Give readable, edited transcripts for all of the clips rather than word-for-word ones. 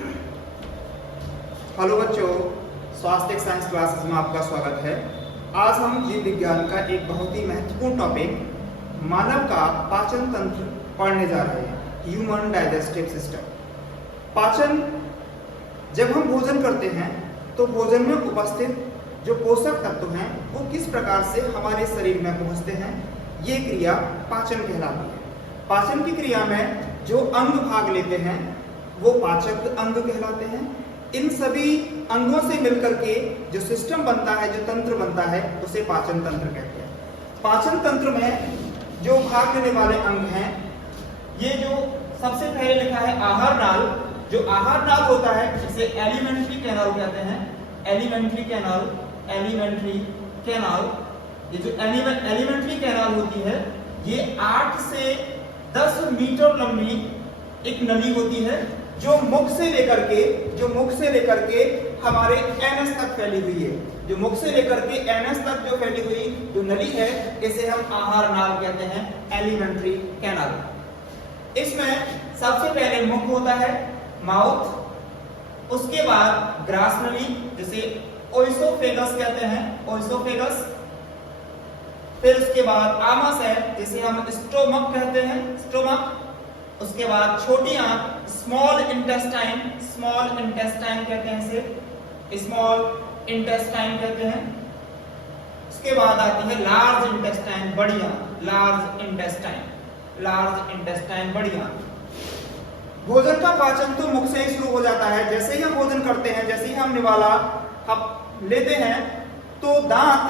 Hello बच्चों, स्वास्थ्य science classes में आपका स्वागत है। आज हम जीव विज्ञान का एक बहुत ही महत्वपूर्ण टॉपिक मानव का पाचन तंत्र पढ़ने जा रहे हैं, ह्यूमन डाइजेस्टिव सिस्टम। पाचन, जब हम भोजन करते हैं तो भोजन में उपस्थित जो पोषक तत्व हैं वो किस प्रकार से हमारे शरीर में पहुंचते हैं, ये क्रिया पाचन कहलाती है। पाचन की क्रिया में जो अंग भाग लेते हैं वो पाचक अंग कहलाते हैं। इन सभी अंगों से मिलकर के जो सिस्टम बनता है, जो तंत्र बनता है, उसे पाचन तंत्र कहते हैं। पाचन तंत्र में जो भाग लेने वाले अंग हैं, ये जो सबसे पहले लिखा है आहार नाल, जो आहार नाल होता है इसे एलिमेंट्री कैनाल कहते हैं। एलिमेंट्री कैनाल, एलिमेंट्री कैनाल, ये जो एलिमेंट्री कैनाल होती है ये 8 से 10 मीटर लंबी एक नली होती है जो मुख से लेकर के हमारे एनस तक फैली हुई है। जो मुख से लेकर के एनस तक जो फैली हुई जो नली है, इसे हम आहार नाल कहते हैं, एलिमेंट्री कैनाल। इसमें सबसे पहले मुख होता है, माउथ, उसके बाद ग्रास नली जिसे ओइसोफेगस कहते हैं, ओइसोफेगस। फिर उसके बाद आमस है जिसे हम स्टोमक कहते हैं, स्टोमक। उसके बाद छोटी आंत, स्मॉल इंटेस्टाइन, स्मॉल इंटेस्टाइन कहते हैं इसे, स्मॉल इंटेस्टाइन कहते हैं। उसके बाद आती है लार्ज इंटेस्टाइन, बड़ी आंत, लार्ज इंटेस्टाइन, लार्ज इंटेस्टाइन, बड़ी आंत। भोजन का पाचन तो मुख से ही शुरू हो जाता है। जैसे ही हम भोजन करते हैं, जैसे ही हम निवाला हम लेते हैं तो दांत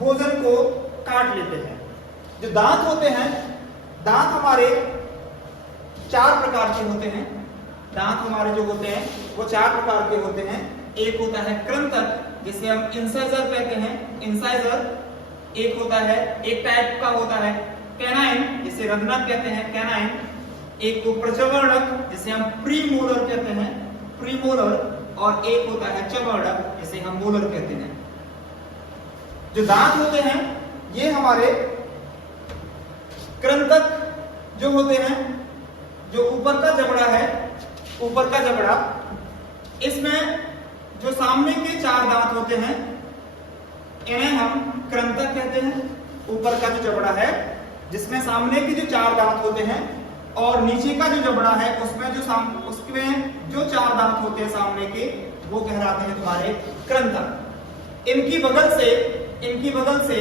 भोजन को काट लेते हैं। जो दांत होते हैं, दांत हमारे 4 प्रकार के होते हैं। दांत हमारे जो होते हैं वो 4 प्रकार के होते हैं। एक होता है कृंतक जिसे हम इंसाइजर कहते हैं, इंसाइजर एक होता है। एक टाइप का होता है कैनाइन जिसे रंध्रक कहते हैं, कैनाइन। एक को प्रचवर्णक जिसे हम प्रीमोलर कहते हैं, प्रीमोलर। और एक होता है चवर्णक जिसे हम मोलर कहते हैं। जो दांत होते हैं ये हमारे कृंतक जो होते हैं, जो ऊपर का जबड़ा है, ऊपर का जबड़ा, इसमें जो सामने के 4 दांत होते हैं इन्हें हम कृंतक कहते हैं। ऊपर का जो जबड़ा है जिसमें सामने के जो 4 दांत होते हैं और नीचे का जो जबड़ा है उसमें जो 4 दांत होते हैं सामने के, वो कहलाते हैं तुम्हारे कृंतक। इनकी बगल से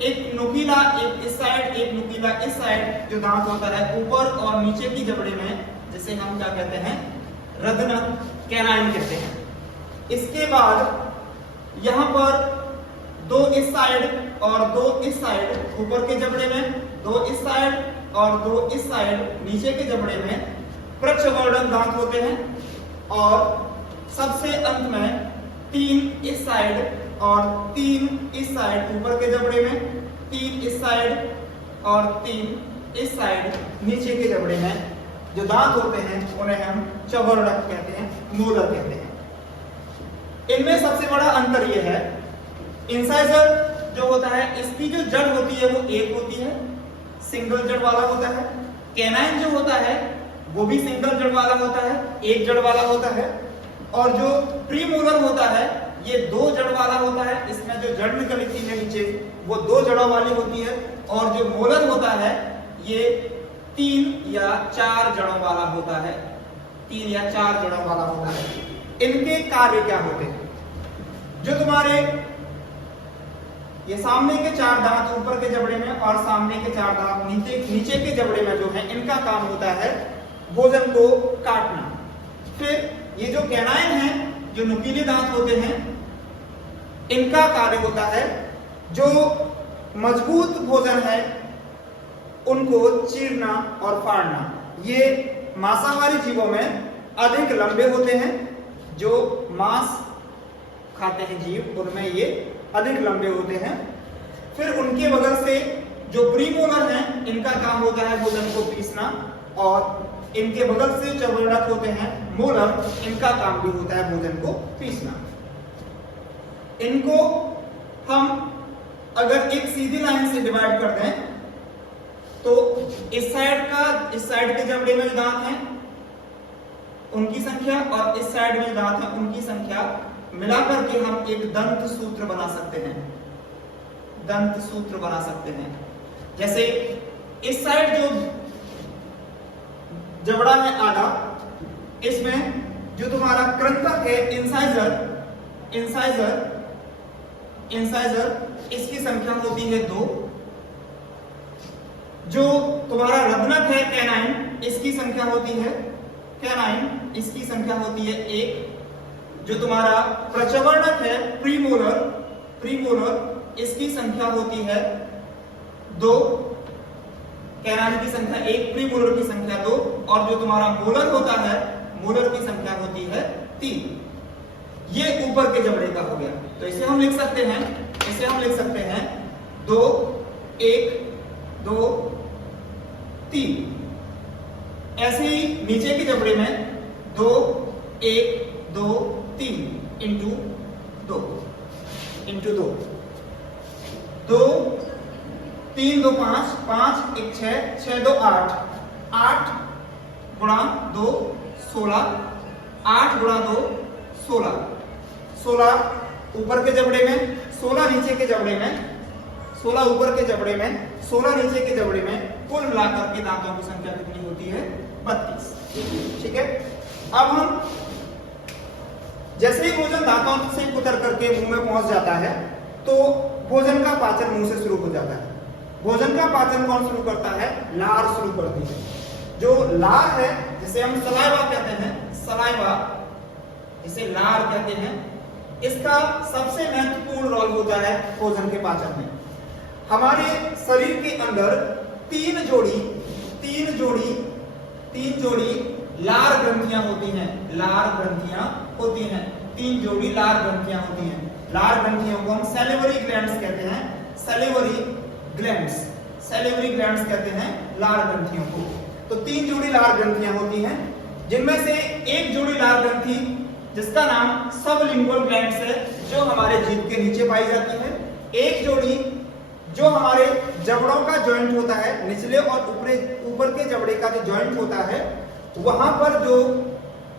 एक नुकीला, एक इस साइड, एक नुकीला इस साइड जो दांत होता है ऊपर और नीचे की जबड़े में, जिसे हम क्या कहते हैं, रंध्रक, कैनाइन कहते हैं। इसके बाद यहाँ पर 2 इस साइड और 2 इस साइड, ऊपर के जबड़े में 2 इस साइड और 2 इस साइड, नीचे के जबड़े में प्रचवर्णक दांत होते हैं। और सबसे अंत में 3 इस साइड और 3 इस साइड, ऊपर के जबड़े में 3 इस साइड और 3 इस साइड, नीचे के जबड़े में जो दांत होते हैं उन्हें हम चवर्णक कहते हैं, मोलर कहते हैं। इनमें सबसे बड़ा अंतर यह है, इंसाइजर जो होता है इसकी जो जड़ होती है वो एक होती है, सिंगल जड़ वाला होता है। कैनाइन जो होता है वो भी सिंगल जड़ वाला होता है, एक जड़ वाला होता है। और जो प्रीमोलर होता है ये 2 जड़ वाला होता है। इसमें जो जड़ निकलती है नीचे वो 2 जड़ों वाली होती है। और जो मोलर होता है ये 3 या 4 जड़ों वाला होता है, 3 या 4 जड़ों वाला होता है। इनके कार्य क्या होते हैं? जो तुम्हारे ये सामने के 4 दांत ऊपर के जबड़े में और सामने के 4 दांत नीचे के जबड़े में जो है, इनका काम होता है भोजन को काटना। फिर ये जो कैनाइन है, जो नुकीले दांत होते हैं, इनका कार्य होता है जो मजबूत भोजन है उनको चीरना और फाड़ना। ये मांसाहारी जीवों में अधिक लंबे होते हैं। जो मांस खाते हैं जीव उनमें ये अधिक लंबे होते हैं। फिर उनके बगल से जो प्रीमोलर हैं इनका काम होता है भोजन को पीसना। और इनके बगल से चवर्णक होते हैं मोलर, इनका काम भी होता है भोजन को पीसना। इनको हम अगर एक सीधी लाइन से डिवाइड कर दें तो इस साइड के जबड़े में दांत हैं उनकी संख्या और इस साइड में दांत है उनकी संख्या मिलाकर के हम एक दंत सूत्र बना सकते हैं, दंत सूत्र बना सकते हैं। जैसे इस साइड जो जबड़ा है आधा, इसमें जो तुम्हारा कृंतक है इंसाइजर, इसकी संख्या होती है 2। जो तुम्हारा रत्नक है कैनाइन, इसकी संख्या होती है कैनाइन, इसकी संख्या होती है 1। जो तुम्हारा प्रचवर्णक है प्रीमोलर, इसकी संख्या होती है 2। कैनाइन की संख्या 1, प्रीमोलर की संख्या 2, और जो तुम्हारा मोलर होता है, मोलर की संख्या होती है 3। ये ऊपर के जबड़े का हो गया। तो इसे हम लिख सकते हैं 2 1 2 3। ऐसे ही नीचे के जबड़े में 2 1 2 3 इंटू 2 2 3 2 5 5 1 6 6 2 8 8 गुणा 2 16 8 गुणा 2 16 16 ऊपर के जबड़े में, 16 नीचे के जबड़े में, 16 ऊपर के जबड़े में, 16 नीचे के जबड़े में, कुल मिलाकर के दांतों की संख्या कितनी होती है? 32। ठीक है। अब हम जैसे ही भोजन दांतों से उतर करके मुंह में पहुंच जाता है तो भोजन का पाचन मुंह से शुरू हो जाता है। भोजन का पाचन कौन शुरू करता है? लार शुरू करती है। जो लार है जिसे हम सलाइवा कहते हैं, सलाइवा इसे लार कहते हैं, इसका सबसे महत्वपूर्ण रोल होता है भोजन के पाचन में। हमारे शरीर के अंदर तीन जोड़ी लार ग्रंथियां होती हैं, तीन जोड़ी लार ग्रंथियां होती हैं। लार ग्रंथियों को हम सैलिवरी ग्लैंड्स कहते हैं, सैलिवरी ग्लैंड्स कहते हैं लार ग्रंथियों को। तो तीन जोड़ी लार ग्रंथियां होती हैं, जिनमें से एक जोड़ी लार ग्रंथि जिसका नाम सबलिंगुअल ग्लैंड्स है, जो हमारे जीभ के नीचे पाई जाती है। एक जोड़ी जो हमारे जबड़ों का जॉइंट होता है, निचले और ऊपर के जबड़े का जो जॉइंट होता है, वहां पर जो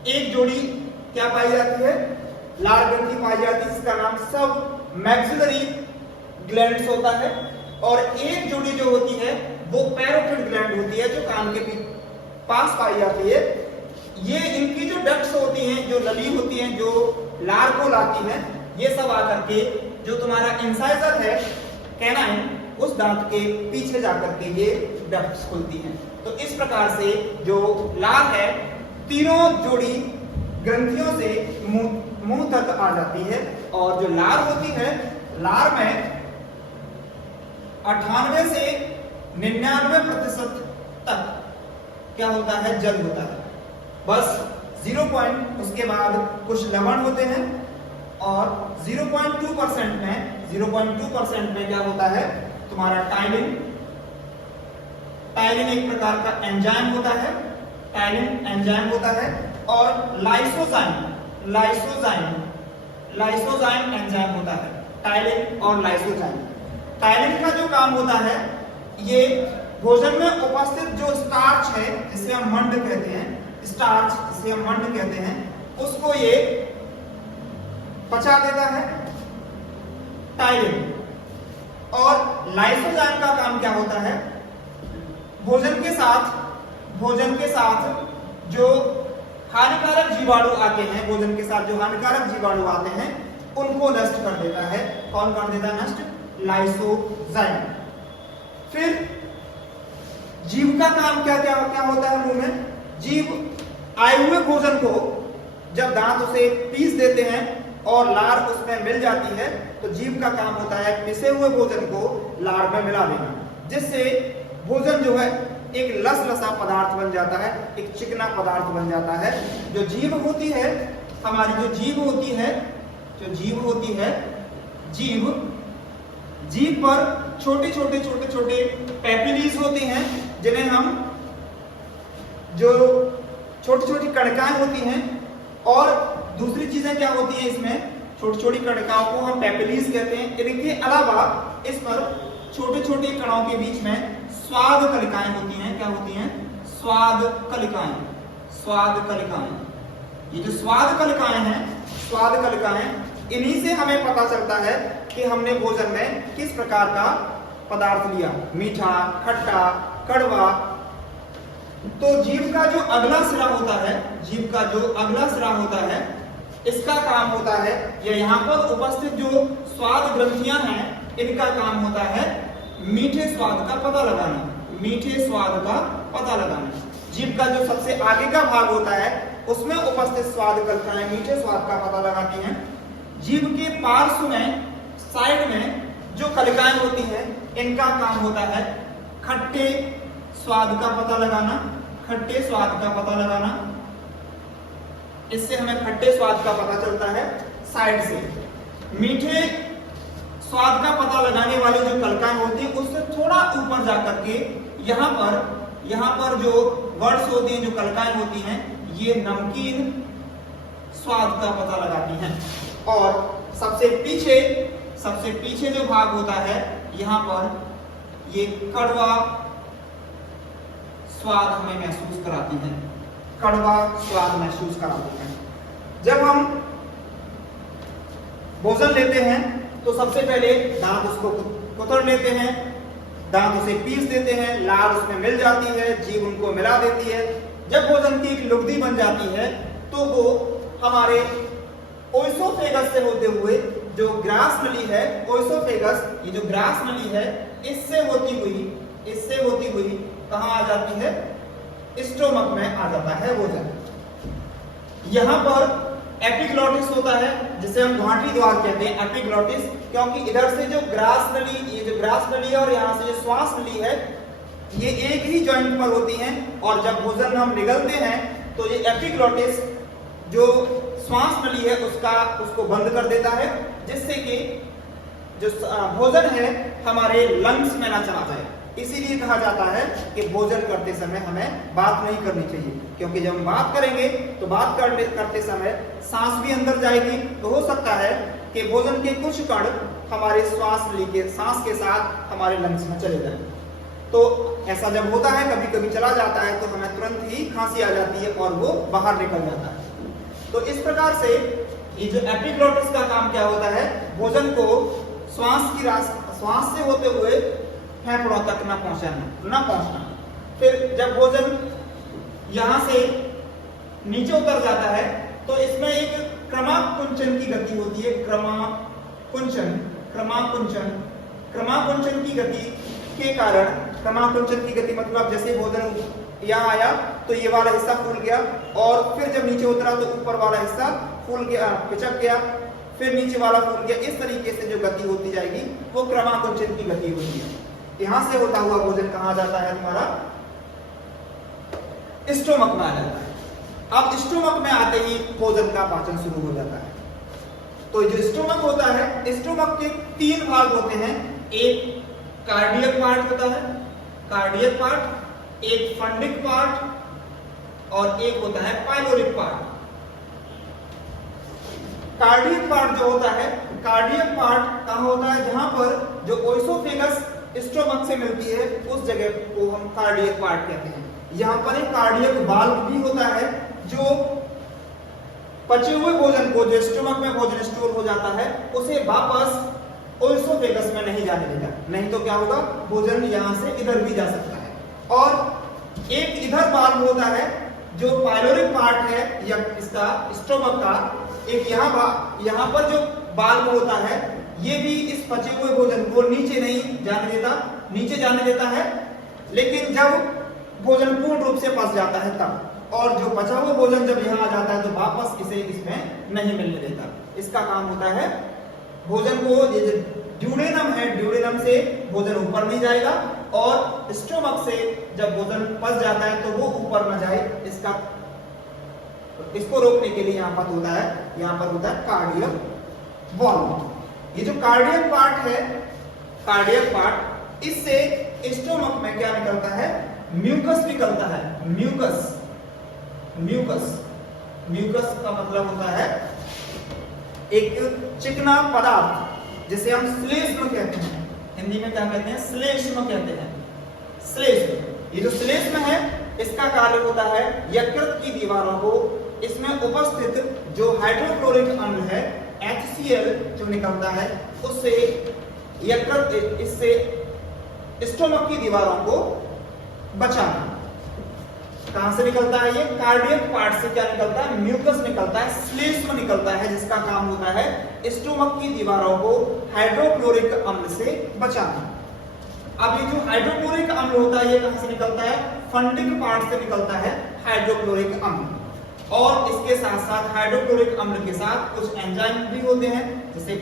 एक जोड़ी क्या पाई जाती है? लार ग्रंथि पाई जाती है, जिसका नाम सब मैक्सिलरी ग्लैंड्स होता है। और एक जोड़ी जो होती है वो पैरोटिड ग्लैंड होती है, जो कान के पास पाई जाती है। ये इनकी जो डक्ट्स होती हैं, जो नली होती हैं, जो लार को लाती हैं, ये सब आकर के जो तुम्हारा इंसाइजर है कैनाइन, उस दांत के पीछे जाकर के ये डक्ट्स खुलती हैं। तो इस प्रकार से जो लार है तीनों जोड़ी ग्रंथियों से मुंह तक आ जाती है। और जो लार होती है, लार में 98 से 99% तक क्या होता है? जल होता है। बस 0 पॉइंट उसके बाद कुछ लवण होते हैं, और 0.2% में क्या होता है? तुम्हारा टाइलिन एक प्रकार का एंजाइम होता है, टाइलिन एंजाइम होता है। और लाइसोजाइम एंजाइम होता है, टाइलिन और लाइसोजाइम। टाइलिन का जो काम होता है, ये भोजन में उपस्थित जो स्टार्च है, जिसे हम मंड कहते हैं, उसको ये पचा देता है, टाइलिन। और लाइसोजाइम का काम क्या होता है? भोजन के साथ जो हानिकारक जीवाणु आते हैं, उनको नष्ट कर देता है। कौन कर देता है नष्ट? लाइसोजाइम। फिर जीव का काम क्या होता है मुंह में? जीव आए हुए भोजन को जब दांत उसे पीस देते हैं और लार उसमें मिल जाती है, तो जीव का काम होता है पिसे हुए भोजन को लार में मिला देना, जिससे भोजन जो है एक लसलसा पदार्थ बन जाता है, एक चिकना पदार्थ बन जाता है। जो जीभ होती है हमारी, जीभ पर छोटे पैपिलीज होती हैं, जिन्हें हम जो छोटी कणिकाएं होती हैं। और दूसरी चीजें क्या होती हैं? इसमें छोटी कणिकाओं को हम पैपिलीज कहते हैं। इनके अलावा इस पर छोटे कणों के बीच में स्वाद कलिकाएं होती हैं। क्या होती हैं? स्वाद कलिकाएं। ये जो स्वाद कलिकाएं हैं, स्वाद कलिकाएं, इन्हीं से हमें पता चलता है कि हमने भोजन में किस प्रकार का पदार्थ लिया, मीठा, खट्टा, कड़वा। तो जीभ का जो अगला सिरा होता है, जीभ का जो अगला सिरा होता है, इसका काम होता है, या यहाँ पर उपस्थित जो स्वाद ग्रंथियां हैं, इनका काम होता है मीठे स्वाद का पता लगाना, मीठे स्वाद का पता लगाना। जीभ का जो सबसे आगे का भाग होता है, उसमें उपस्थित स्वाद कलिकाएं मीठे स्वाद का पता लगाती हैं। जीभ के पार्श्व में, साइड में जो कलिकाएं होती हैं, इनका काम होता है खट्टे स्वाद का पता लगाना, खट्टे स्वाद का पता लगाना। इससे हमें खट्टे स्वाद का पता चलता है साइड से। मीठे स्वाद का पता लगाने वाली जो कलिकाएं होती हैं, उससे थोड़ा ऊपर जाकर के यहाँ पर जो वर्ड्स होती हैं, जो कलिकाएं होती हैं, ये नमकीन स्वाद का पता लगाती हैं। और सबसे पीछे जो भाग होता है, यहाँ पर ये कड़वा स्वाद हमें महसूस कराती हैं, कड़वा स्वाद महसूस कराती हैं। जब हम भोजन लेते हैं तो सबसे पहले दांत उसको कुतर लेते हैं, दांत उसे पीस देते हैं, लार उसमें मिल जाती है, जीभ उनको मिला देती है। जब भोजन की लुगदी बन जाती है तो वो हमारे ओइसोफेगस से होते हुए जो ग्रास नली है, ओइसोफेगस, ये जो ग्रास नली है, इससे होती हुई कहाँ आ जाती है? स्टोमक में आ जाता है भोजन। यहाँ पर एपिग्लॉटिस होता है, जिसे हम घाटी द्वार कहते हैं, एपिग्लॉटिस, क्योंकि इधर से जो ग्रास नली, ये जो ग्रास नली है, और यहाँ से जो श्वास नली है, ये एक ही जॉइंट पर होती हैं। और जब भोजन हम निगलते हैं तो ये एपिग्लॉटिस जो श्वास नली है उसको बंद कर देता है, जिससे कि जो भोजन है हमारे लंग्स में ना चला जाए। इसीलिए कहा जाता है कि भोजन करते समय हमें बात नहीं करनी चाहिए, क्योंकि जब हम बात करेंगे तो बात करते समय सांस भी अंदर जाएगी, तो हो सकता है कि भोजन के कुछ कण हमारे सांस के साथ हमारे लंग्स में चले जाए। तो ऐसा जब होता है, कभी कभी चला जाता है, तो हमें तुरंत ही खांसी आ जाती है और वो बाहर निकल जाता है। तो इस प्रकार से ये जो एपिग्लॉटिस का काम क्या होता है, भोजन को श्वास से होते हुए फेफड़ों तक न पहुंचना। फिर जब भोजन यहां से नीचे उतर जाता है तो इसमें एक क्रमाकुंचन की गति होती है, क्रमाकुंचन की गति के कारण, क्रमाकुंचन की गति मतलब जैसे भोजन यहाँ आया तो ये वाला हिस्सा फूल गया, और फिर जब नीचे उतरा तो ऊपर वाला हिस्सा फूल गया, पिचक गया, फिर नीचे वाला फूल गया। इस तरीके से जो गति होती जाएगी वो क्रमाकुंचन की गति होती है। यहां से होता हुआ भोजन कहाँ जाता है? हमारा स्टोमक में आ जाता है। अब स्टोमक में आते ही भोजन का पाचन शुरू हो जाता है। तो जो स्टोमक होता है, स्टोमक के 3 भाग होते हैं। एक कार्डियक पार्ट होता है, कार्डियक पार्ट, एक फंडिक पार्ट, और एक होता है पाइलोरिक पार्ट। कार्डियक पार्ट जो होता है, कार्डियक पार्ट कहाँ होता है? जहां पर जो ओइसोफेगस स्टोमक से मिलती है, उस जगह को हम कार्डियक पार्ट कहते हैं। यहाँ पर एक कार्डियक वाल्व भी होता है, जो पचे हुए भोजन को, जो स्टोमक में भोजन स्टोर हो जाता है, उसे वापस ओइसोफेगस में नहीं जाने देगा। नहीं तो क्या होगा? भोजन यहाँ से इधर भी जा सकता है। और एक इधर वाल्व होता है जो पाइलोरिक पार्ट है या इसका स्टोमक का। एक यहाँ पर जो वाल्व होता है, ये भी इस पचे हुए भोजन को नीचे नहीं जाने देता, नीचे जाने देता है, लेकिन जब भोजन पूर्ण रूप से पच जाता है तब। और जो बचा हुआ भोजन जब यहाँ आ जाता है तो वापस इसे इसमें नहीं मिलने देता। इसका काम होता है भोजन को, ये जो ड्यूडेनम है, ड्यूडेनम से भोजन ऊपर नहीं जाएगा, और स्टोमक से जब भोजन पच जाता है तो वो ऊपर न जाए, इसको रोकने के लिए यहाँ पर होता है कार्डियक वाल्व। ये जो कार्डियक पार्ट है, कार्डियक पार्ट, इससे स्टोमक में क्या निकलता है? म्यूकस निकलता है। म्यूकस का मतलब होता है एक चिकना पदार्थ, जिसे हम श्लेष्म कहते हैं। हिंदी में क्या कहते हैं? श्लेष्म कहते हैं। श्लेष्म, ये जो श्लेष्म है, इसका कार्य होता है यकृत की दीवारों को इसमें उपस्थित जो हाइड्रोक्लोरिक अम्ल है HCl जो निकलता है उससे यकृत इससे स्टोमक की दीवारों को बचाना। कहां से निकलता है ये? कार्डियक पार्ट से क्या निकलता है? म्यूकस निकलता है, श्लेष्म निकलता है, जिसका काम होता है स्टोमक की दीवारों को हाइड्रोक्लोरिक अम्ल से बचाना। अब ये जो हाइड्रोक्लोरिक अम्ल होता है ये कहां से निकलता है? फंडिक पार्ट से निकलता है हाइड्रोक्लोरिक अम्ल। और इसके साथ साथ हाइड्रोक्लोरिक अम्ल के साथ कुछ एंजाइम भी होते हैं, जैसे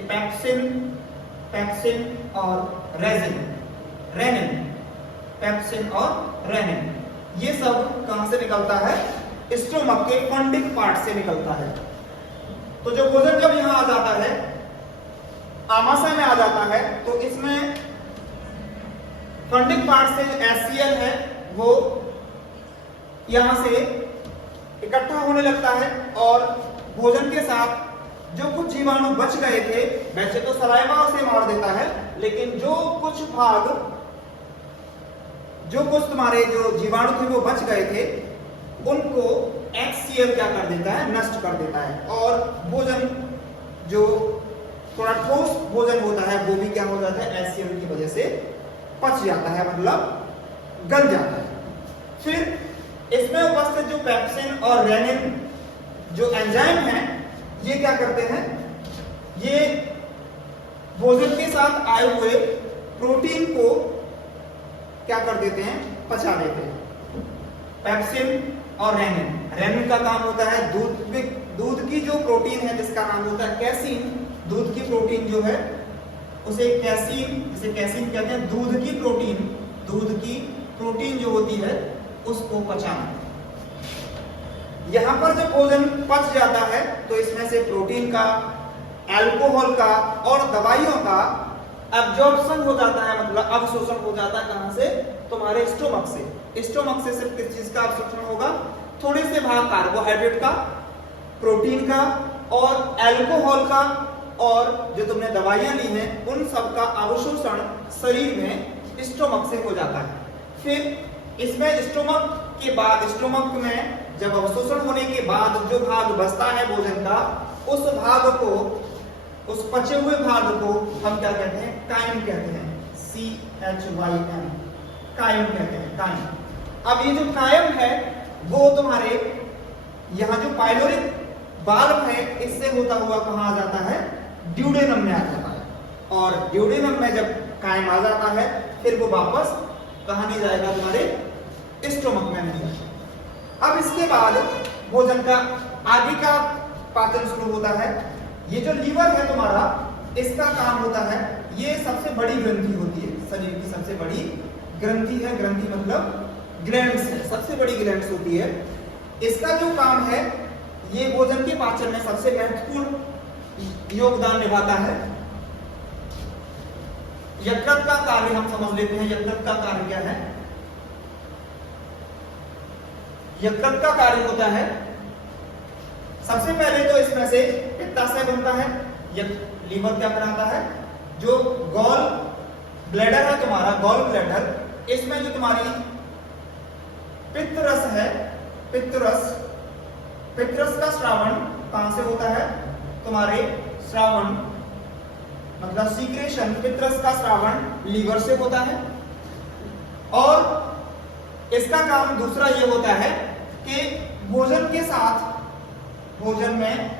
पेप्सिन और रेनिन, पेप्सिन और रेनिन, ये सब कहां से निकलता है? स्टोमक के फंडिक पार्ट से निकलता है। तो जो भोजन जब यहां आ जाता है, आमाशय में आ जाता है, तो इसमें फंडिक पार्ट से HCl है वो यहां से इकट्ठा होने लगता है और भोजन के साथ जो कुछ जीवाणु बच गए थे, वैसे तो सलाइवा से मार देता है, लेकिन जो कुछ तुम्हारे जो जीवाणु थे वो बच गए थे, उनको HCl क्या कर देता है? नष्ट कर देता है। और भोजन जो थोड़ा ठोस भोजन होता है वो भी क्या हो जाता है? HCl की वजह से पच जाता है, मतलब गल जाता है। फिर इसमें उपस्थित जो पेप्सिन और रेनिन जो एंजाइम हैं, ये क्या करते हैं? ये भोजन के साथ आए हुए प्रोटीन को क्या कर देते हैं? पचा देते हैं। पेप्सिन और रेनिन का काम होता है दूध की जो प्रोटीन है जिसका नाम होता है कैसीन, दूध की प्रोटीन जो है उसे कैसीन, जिसे कैसीन कहते हैं, दूध की प्रोटीन जो होती है उसको पचाना। यहां पर जब भोजन पच जाता है तो इसमें से प्रोटीन का, अल्कोहल का और दवाइयों का एब्जॉर्प्शन हो जाता है, मतलब अवशोषण हो जाता है। कहां से? तुम्हारे स्टोमक से। स्टोमक से सिर्फ किस चीज का अवशोषण होगा? थोड़े से भाग कार्बोहाइड्रेट का, प्रोटीन का और अल्कोहल का, और जो तुमने दवाइयां ली हैं उन सब का अवशोषण शरीर में स्टोमक से हो जाता है। फिर इसमें स्टोमक में जब अवशोषण होने के बाद जो भाग बचता है भोजन का, उस पचे हुए भाग को हम क्या कहते हैं? काइम कहते हैं, CHYM, काइम कहते हैं, काइम। अब ये जो काइम है वो तुम्हारे यहाँ जो पाइलोरिक बाल्ब है इससे होता हुआ कहाँ आ जाता है? ड्यूडेनम में आ जाता है। और ड्यूडेनम में जब काइम आ जाता है फिर वो वापस कहाँ नहीं जाएगा? तुम्हारे स्टोमक में नहीं जाएगा। अब इसके बाद भोजन का आगे का पाचन शुरू होता है। ये जो लीवर है तुम्हारा, इसका काम होता है, ये सबसे बड़ी ग्रंथि होती है, शरीर की सबसे बड़ी ग्रंथि है। ग्रंथि मतलब ग्लैंड्स है, सबसे बड़ी ग्लैंड्स होती है। इसका जो काम है ये भोजन के पाचन में सबसे महत्वपूर्ण योगदान निभाता है। यकृत का कार्य हम समझ लेते हैं। यकृत का कार्य क्या है? यकृत का कार्य होता है, सबसे पहले तो इसमें से पित्ताशय बनता है। लीवर क्या कराता है? जो गॉल ब्लैडर है तुम्हारा, गॉल ब्लैडर, इसमें जो तुम्हारी पित्तरस है, पित्तरस का स्रावन कहां से होता है? तुम्हारे स्रावन मतलब सीक्रेशन, पित्तरस का स्रावन लीवर से होता है। और इसका काम दूसरा ये होता है कि भोजन के साथ भोजन में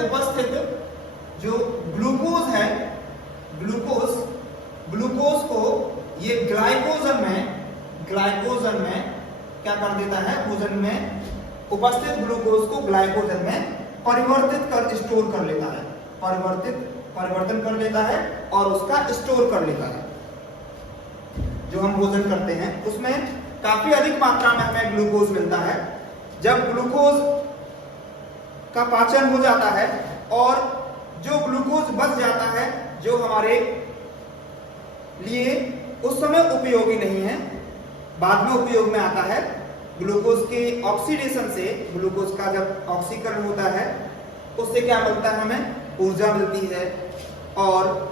उपस्थित जो ग्लूकोज है, ग्लूकोज को ये ग्लाइकोजन में क्या कर देता है? भोजन में उपस्थित ग्लूकोज को ग्लाइकोजन में परिवर्तन कर लेता है और उसका स्टोर कर लेता है। जो हम भोजन करते हैं उसमें काफी अधिक मात्रा में हमें ग्लूकोज मिलता है। जब ग्लूकोज का पाचन हो जाता है और जो ग्लूकोज बच जाता है, जो हमारे लिए उस समय उपयोगी नहीं है, बाद में उपयोग में आता है। ग्लूकोज के ऑक्सीडेशन से, ग्लूकोज का जब ऑक्सीकरण होता है उससे क्या मिलता है? हमें ऊर्जा मिलती है और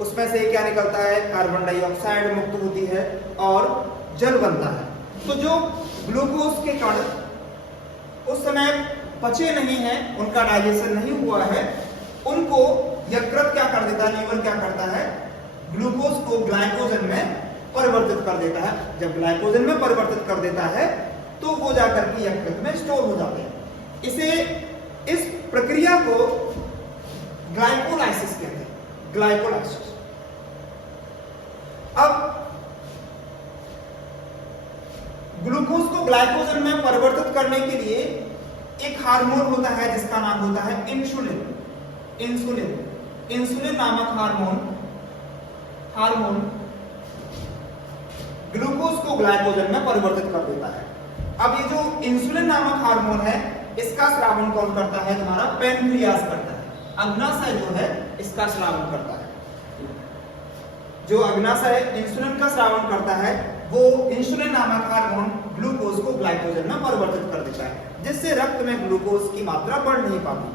उसमें से क्या निकलता है? कार्बन डाइऑक्साइड मुक्त होती है और जल बनता है। तो जो ग्लूकोज के कण उस समय पचे नहीं है, उनका डाइजेशन नहीं हुआ है, उनको यकृत क्या कर देता है, लीवर क्या करता है, ग्लूकोज को ग्लाइकोजन में परिवर्तित कर देता है। जब ग्लाइकोजन में परिवर्तित कर देता है तो वो जाकर के यकृत में स्टोर हो जाते हैं। इस प्रक्रिया को ग्लाइकोलाइसिस कहते हैं, ग्लाइकोलाइसिस। अब ग्लूकोज को ग्लाइकोजन में परिवर्तित करने के लिए एक हार्मोन होता है जिसका नाम होता है इंसुलिन। इंसुलिन नामक हार्मोन ग्लूकोज को ग्लाइकोजन में परिवर्तित कर देता है। अब ये जो इंसुलिन नामक हार्मोन है, इसका स्रावन कौन करता है, तुम्हारा पैनक्रियास करता है। अग्नाशय जो है इसका स्रावन करता है। जो अग्नाशय इंसुलिन का स्रावन करता है वो इंसुलिन नामक हार्मोन ग्लूकोज को ग्लाइकोजन में परिवर्तित कर देता है, जिससे रक्त में ग्लूकोज की मात्रा बढ़ नहीं पाती।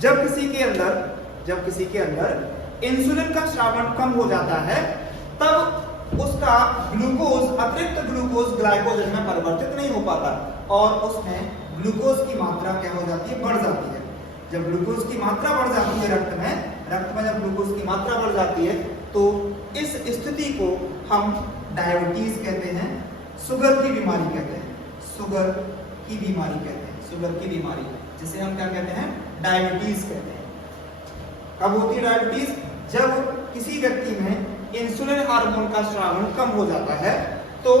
जब किसी के अंदर इंसुलिन का स्रावन कम हो जाता है तब उसका अतिरिक्त ग्लूकोज ग्लाइकोजन में परिवर्तित नहीं हो पाता और उसमें ग्लूकोज की मात्रा क्या हो जाती है, बढ़ जाती है। जब ग्लूकोज की मात्रा बढ़ जाती है रक्त में जब ग्लूकोज की मात्रा बढ़ जाती है तो इस स्थिति को हम डायबिटीज कहते हैं, शुगर की बीमारी कहते हैं, शुगर की बीमारी जिसे हम क्या कहते हैं, डायबिटीज कहते हैं। कब होती है डायबिटीज, जब किसी व्यक्ति में इंसुलिन हार्मोन का स्रावन कम हो जाता है तो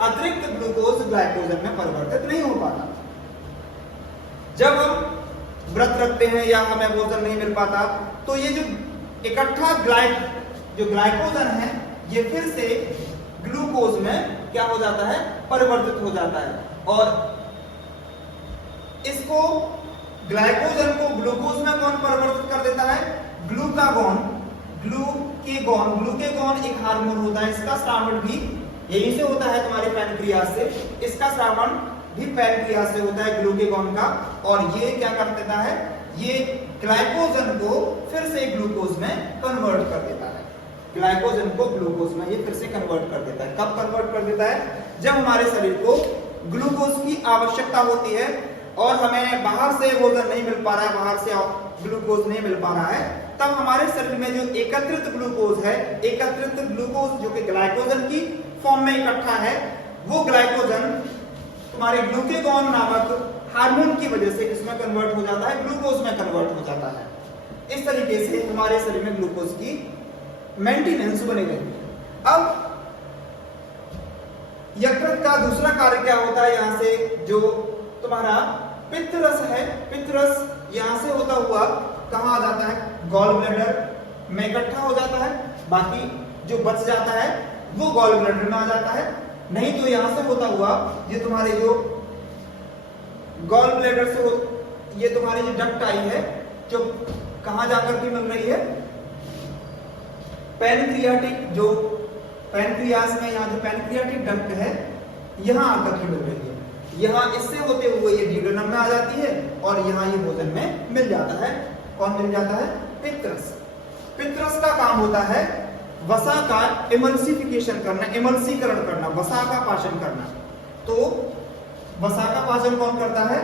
अतिरिक्त ग्लूकोज ग्लाइकोजन में परिवर्तित नहीं हो पाता। जब हम व्रत रखते हैं या हमें भोजन नहीं मिल पाता तो ये जो इकट्ठा ग्लाइकोजन है ये फिर से ग्लूकोज में क्या हो जाता है, परिवर्तित हो जाता है। और इसको ग्लाइकोजन को ग्लूकोज में कौन परिवर्तित कर देता है, ग्लूकेगॉन एक हार्मोन होता है, इसका स्रावन भी यहीं से होता है, तुम्हारे पैनक्रियास से। इसका स्रावन भी पैनक्रियास से होता है ग्लूकेगॉन का, और ये क्या कर देता है, ये ग्लाइकोजन को फिर से ग्लूकोज में कन्वर्ट कर देता है। ग्लाइकोजन को ग्लूकोज में ये फिर से कन्वर्ट कर देता है। कब कन्वर्ट कर देता है, जब हमारे शरीर को ग्लूकोज की आवश्यकता होती है और हमें बाहर से भोजन नहीं मिल पा रहा है, बाहर से ग्लूकोज नहीं मिल पा रहा है, तब हमारे शरीर में जो एकत्रित ग्लूकोज जो कि ग्लाइकोजन की फॉर्म में इकट्ठा है, वो ग्लाइकोजन तुम्हारे ग्लूकेगॉन नामक हार्मोन की वजह से किसमें कन्वर्ट हो जाता है, ग्लूकोज में कन्वर्ट हो जाता है। इस तरीके से हमारे शरीर में ग्लूकोज की मेंटेनेंस बनी रहती है। अब यकृत का दूसरा कार्य क्या होता है, यहां से जो तुम्हारा पित्तरस है, पित्तरस यहां से होता हुआ कहां आ जाता है, गॉल ब्लैडर में इकट्ठा हो जाता है। बाकी जो बच जाता है वो गॉल ब्लैडर में आ जाता है। नहीं तो यहां से होता हुआ ये तुम्हारे जो गॉल ब्लैडर से ये तुम्हारी जो डक्ट आई है जो कहां जाकर के मिल रही है, पैनक्रियाटिक, जो पैनक्रियास में यहाँ जो पैनक्रियाटिक डक्ट है यहाँ आकर के मिल रही है। यहाँ इससे होते हुए ये ड्यूडेनम में आ जाती है और यहाँ ये भोजन में मिल जाता है। कौन मिल जाता है, पित्तरस। पित्तरस का काम होता है वसा का इमल्सिफिकेशन करना, इमल्सीकरण करना, वसा का पाचन करना। तो वसा का पाचन कौन करता है,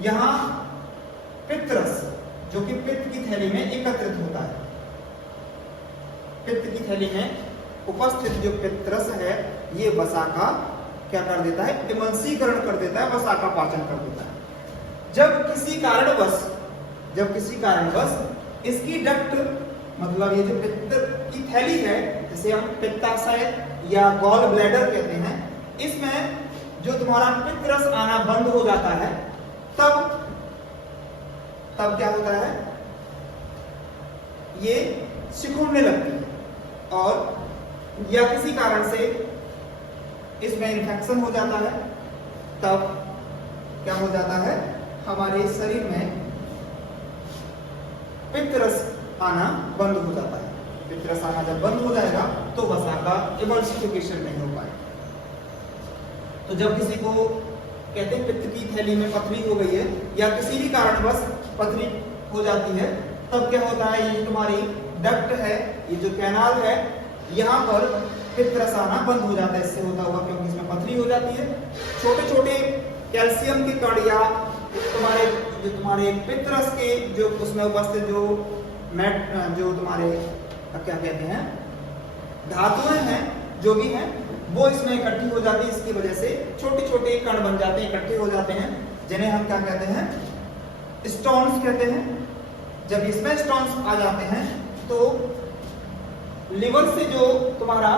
यहाँ पित्तरस, जो कि पित्त की थैली में एकत्रित होता है। पित्त की थैली में उपस्थित जो पित्तरस है ये वसा का क्या कर देता है, इमल्सीकरण कर देता है, वसा का पाचन कर देता है। जब किसी कारणवश इसकी डक्ट, मतलब ये जो पित्त की थैली है जिसे हम पित्ताशय या गॉल ब्लैडर कहते हैं, इसमें जो तुम्हारा पित्तरस आना बंद हो जाता है तब क्या होता है, ये सिकुड़ने लगती है और या किसी कारण से इसमें इन्फेक्शन हो जाता है। तब क्या हो जाता है, हमारे शरीर में पित्तरस आना बंद हो जाता है। पित्तरस आना जब बंद हो जाएगा तो वसा का इमल्सिफिकेशन नहीं हो पाएगा। तो जब किसी को कहते हैं पित्त की थैली में पथरी हो गई है या किसी भी कारणवश पथरी हो जाती है, तब क्या होता है, ये तुम्हारी डक्ट है, ये जो कैनाल है, यहाँ पर पित्तरस आना बंद हो जाता है। इससे होता हुआ क्योंकि इसमें पथरी हो जाती है, छोटे छोटे कैल्शियम के कण या तुम्हारे पितरस के जो उसमें उपस्थित जो तुम्हारे क्या कहते हैं धातुएं हैं जो भी हैं वो इसमें इकट्ठी हो जाती है। इसकी वजह से छोटे छोटे कण बन जाते हैं, इकट्ठे हो जाते हैं, जिन्हें हम क्या कहते हैं स्टोन्स कहते हैं। जब इसमें स्टोन्स आ जाते हैं तो लिवर से जो तुम्हारा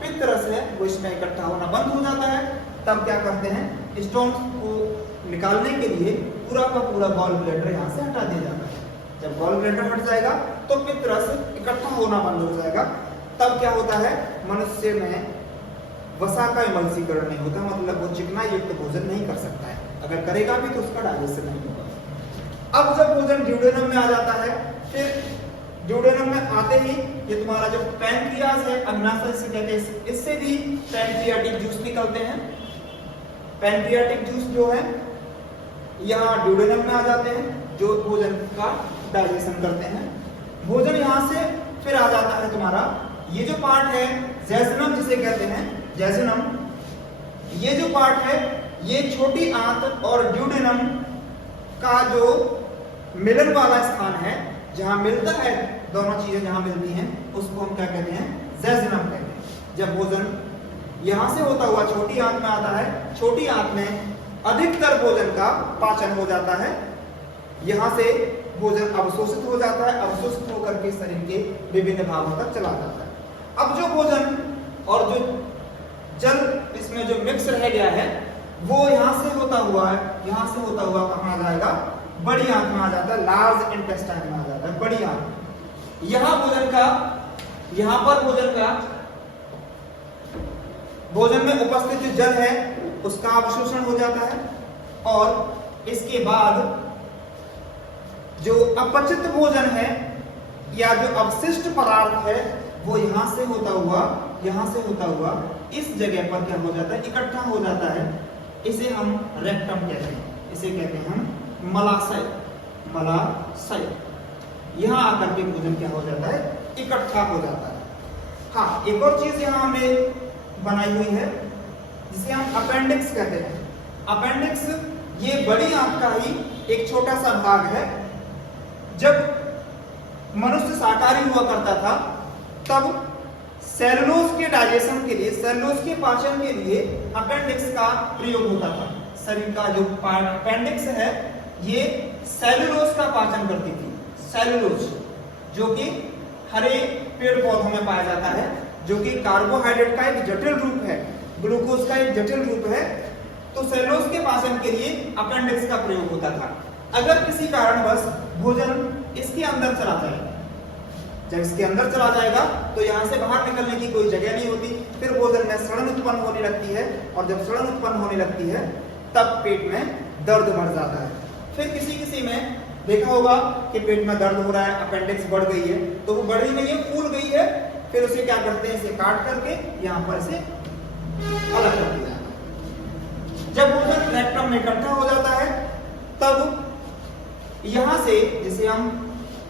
पित्तरस है वो इसमें इकट्ठा होना बंद हो जाता है। तब क्या करते हैं स्टोन्स को निकालने के लिए पूरा का पूरा गॉल ब्लैडर यहाँ से हटा दिया जाता है। जब गॉल ब्लैडर हट जाएगा तो पित्तरस इकट्ठा होना बंद हो जाएगा। तब क्या होता है मनुष्य में वसा का इमल्सीकरण नहीं होता, मतलब वो चिकना युक्त भोजन नहीं कर सकता है। अगर करेगा भी तो उसका डाइजेशन नहीं होगा। अब जब भोजन ड्यूडेनम में आ जाता है, फिर ड्यूडेनम में आते ही ये तुम्हारा जो पैनक्रियाज है, अग्नाशय से कहते हैं, इससे भी पैनक्रियाटिक जूस निकलते हैं। पैनक्रियाटिक जूस जो है यहाँ ड्यूडेनम में आ जाते हैं, जो भोजन का डाइजेशन करते हैं। भोजन यहाँ से फिर आ जाता है तुम्हारा ये जो पार्ट है जैजनम जिसे कहते हैं, जैजनम, ये जो पार्ट है ये छोटी आंत और ड्यूडेनम का जो मिलन वाला स्थान है, जहां मिलता है दोनों चीजें जहां मिलती हैं उसको हम क्या कहते हैं जैजनम कहते हैं। जब भोजन यहां से होता हुआ छोटी आंत में आता है, छोटी आंत में अधिकतर भोजन का पाचन हो जाता है। यहां से भोजन अवशोषित हो जाता है, अवशोषित होकर के शरीर के विभिन्न भागों तक चला जाता है। अब जो भोजन और जो जल इसमें जो मिक्स रह गया है वो यहां से होता हुआ कहां आ जाएगा, बड़ी आंत में आ जाता है, लार्ज इंटेस्टाइन में आ जाता है, बड़ी आंत। यहां पर भोजन में उपस्थित जो जल है उसका अवशोषण हो जाता है और इसके बाद जो अपचित भोजन है या जो अवशिष्ट पदार्थ है वो यहां से होता हुआ इस जगह पर क्या हो जाता है, इकट्ठा हो जाता है। इसे हम रेक्टम कहते हैं, इसे कहते हैं हम मलाशय। यहां आकर के भोजन क्या हो जाता है, इकट्ठा हो जाता है। हाँ, एक और चीज यहां हमने बनाई हुई है जिसे हम अपेंडिक्स कहते हैं। अपेंडिक्स ये बड़ी आंत का ही एक छोटा सा भाग है। जब मनुष्य शाकाहारी हुआ करता था तब सेलुलोज के डाइजेशन के लिए, सेलुलोज के पाचन के लिए अपेंडिक्स का प्रयोग होता था। शरीर का जो अपेंडिक्स है ये सेलुलोज का पाचन करती थी। सेलुलोज जो कि हरे पेड़ पौधों में पाया जाता है, जो कि कार्बोहाइड्रेट का एक जटिल रूप है, ग्लूकोज का एक जटिल रूप है। तो सेलुलोज के पाचन के लिए अपेंडिक्स का प्रयोग होता था। अगर किसी कारणवश भोजन इसके अंदर चला जाए, जब इसके अंदर चला जाएगा तो यहाँ से बाहर निकलने की कोई जगह नहीं होती, फिर भोजन में सड़न उत्पन्न होने लगती है और जब सड़न उत्पन्न होने लगती है तब पेट में दर्द बढ़ जाता है। फिर किसी में देखा होगा कि पेट में दर्द हो रहा है, अपेंडिक्स बढ़ गई है, तो वो बढ़ी नहीं है, फूल गई है। फिर उसे क्या करते हैं, इसे काट करके यहाँ पर इसे अलग कर दिया जाता है। जब भोजन रेक्टम में इकट्ठा हो जाता है तब यहां से, जिसे हम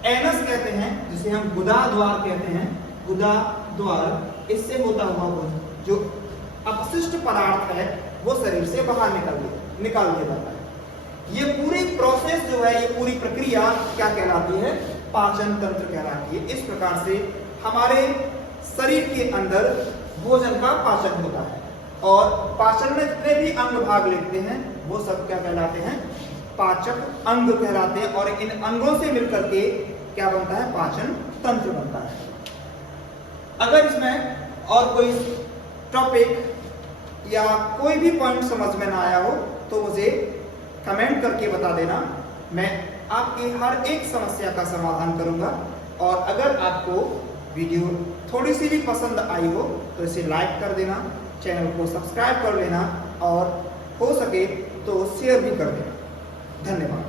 एनस कहते हैं, जिसे हम गुदा द्वार कहते हैं, गुदा द्वार, इससे होता हुआ जो अपशिष्ट पदार्थ है वो शरीर से बाहर निकाल दिया जाता है। ये पूरी प्रोसेस जो है, ये पूरी प्रक्रिया क्या कहलाती है, पाचन तंत्र कहलाती है। इस प्रकार से हमारे शरीर के अंदर भोजन का पाचन होता है और पाचन में जितने भी अंग भाग लेते हैं वो सब क्या कहलाते हैं, पाचक अंग कहलाते हैं। और इन अंगों से मिलकर के क्या बनता है, पाचन तंत्र बनता है। अगर इसमें और कोई टॉपिक या कोई भी पॉइंट समझ में ना आया हो तो मुझे कमेंट करके बता देना, मैं आपकी हर एक समस्या का समाधान करूंगा। और अगर आपको वीडियो थोड़ी सी भी पसंद आई हो तो इसे लाइक कर देना, चैनल को सब्सक्राइब कर लेना और हो सके तो शेयर भी कर देना। धन्यवाद।